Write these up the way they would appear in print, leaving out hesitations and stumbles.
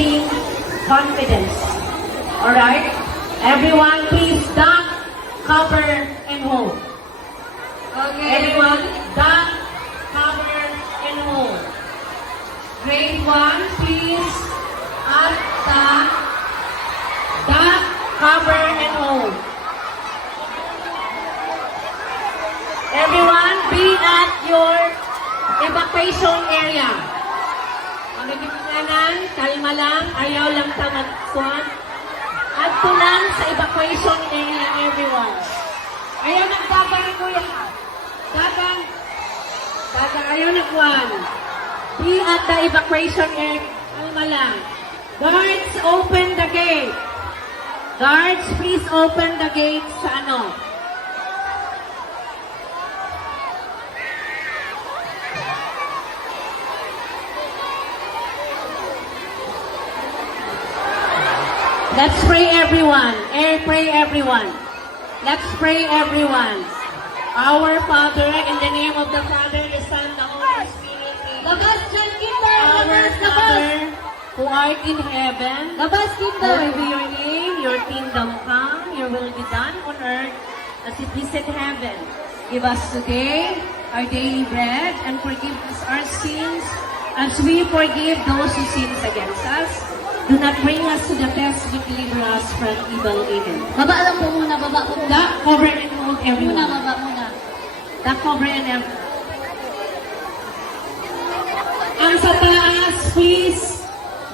building confidence. Alright? Everyone, please duck, cover, and hold. Okay. Everyone, duck, cover, and hold. Grade 1, please. At duck, cover, and hold. Everyone, be at your evacuation area. Magiging kalma lang, ayaw lang tamagsuan. Adto lang sa evacuation area, everyone. Ayaw nagdagang, kuya. Dagang, ayaw nagwan. Be at the evacuation area, kalma lang. Guards, open the gate. Guards, please open the gate sa ano. Let's pray everyone. Pray everyone. Let's pray everyone. Our Father, in the name of the Father, the Son, the Holy Spirit. Labas dyan, kita! Our Labas, labas! Father, who art in heaven, Labas, kita! hallowed be your name, your kingdom come, your will be done on earth as it is in heaven. Give us today our daily bread and forgive us our sins as we forgive those who sin against us. Do not bring us to the test, but deliver us from evil. Amen. Baba lang po muna, baba po muna. Duck, cover, and hold Muna, everyone. baba muna. Duck, cover, and everyone. Ang sa taas, please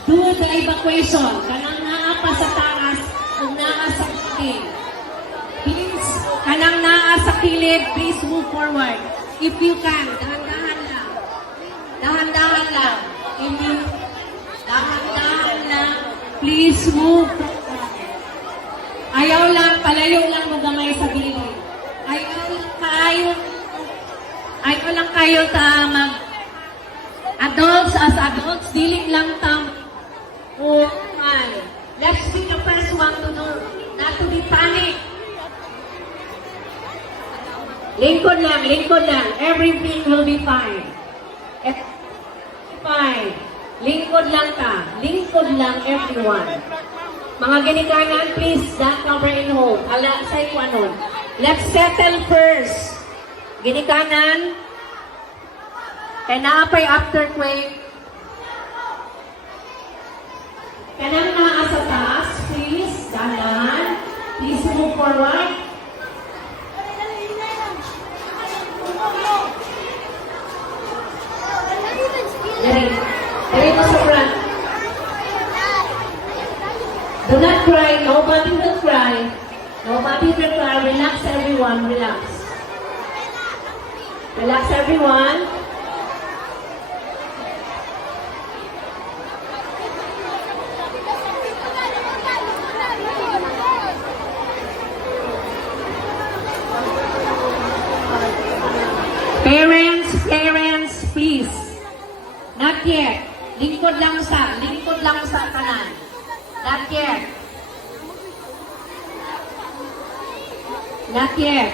do the evacuation. Kanang naa pa sa taas, kung naa sa kilid. Please, kanang naa sa kilid, please move forward. If you can, dahan-dahan lang. Dahan-dahan lang. If you, dahan-dahan lang. Please move. Ayaw lang, palayo lang magamay sa gilid. Ayaw lang kayo ta mag adults as adults, dili lang tam let's be the first one to do, not to be panic. Lingkod lang. Everything will be fine. Fine. Lingkod lang, everyone. Mga ginikanan, please, don't cover and hold. Ala, sa ano. Let's settle first. Ginikanan, kaya naapay afterquake. Kanang naa sa taas, please, dahan. Please move forward. Dari mo sa front. Do not cry. Nobody will cry. Nobody will cry. Relax, everyone. Relax. Relax, everyone. Parents, please. Not yet. Lingkod lang sa kanan. Not yet. Not yet.